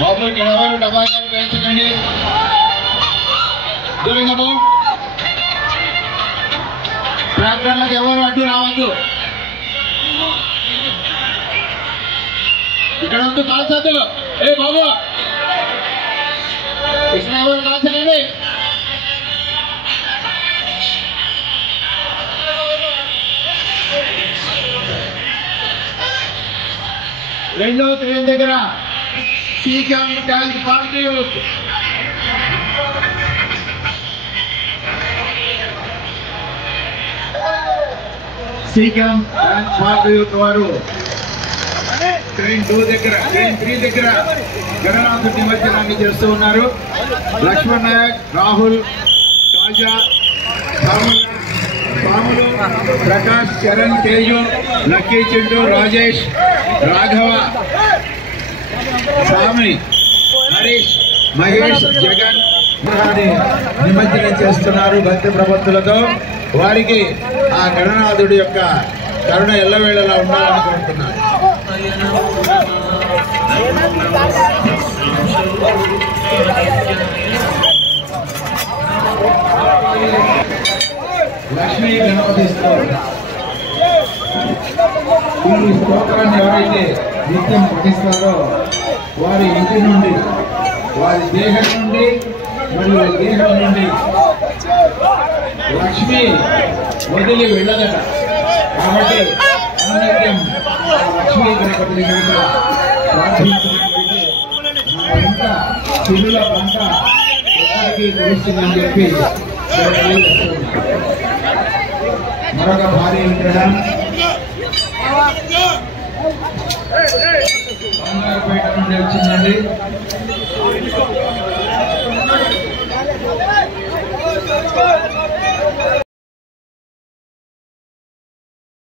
బాబు ఎవరు డబ్బాలు పెంచకండి, దూరంగా బాబు. ట్రాక్టర్లకు ఎవరు అడ్డు రావద్దు. ఇక్కడ వద్దు కాల్చద్దు. ఏ బాబు కృష్ణ ఎవరు కాల్చండి. రెండో ట్రైన్ దగ్గర CM tank party CM tank party వారు ట్రైన్ 2 దగ్గర ట్రైన్ 3 దగ్గర గణనాథుడి నిమజ్జనాన్ని చేస్తూ ఉన్నారు. లక్ష్మణ్ నాయక్, రాహుల్, కాజా, సాములు, ప్రకాష్, చరణ్, తేజు, లక్కీ, చింటూ, రాజేష్, రాఘవ, స్వామి, హరీష్, మహేష్, జగన్ నిమజ్జనం చేస్తున్నారు భక్తి ప్రపత్తులతో. వారికి ఆ గణనాథుడి యొక్క కరుణ ఎల్లవేళలా ఉండాలని కోరుతున్నారు. లక్ష్మీ గణపతిస్తూ ఈ స్తోత్రాన్ని ఎవరైతే నిత్యం పఠిస్తారో వారి ఇంటి నుండి, వారి దేహం నుండి మరియు దేహం నుండి లక్ష్మి వదిలి వెళ్ళదట. కాబట్టి అనిత్యం లక్ష్మీ గణపతిని కనుక ప్రార్థించినట్లయితే మన ఇంట పిల్లుల పంట ఎక్కడికి తెలుస్తుందని చెప్పి మరొక భారీ విగ్రహం బంగారుపేట నుండి వచ్చిందండి.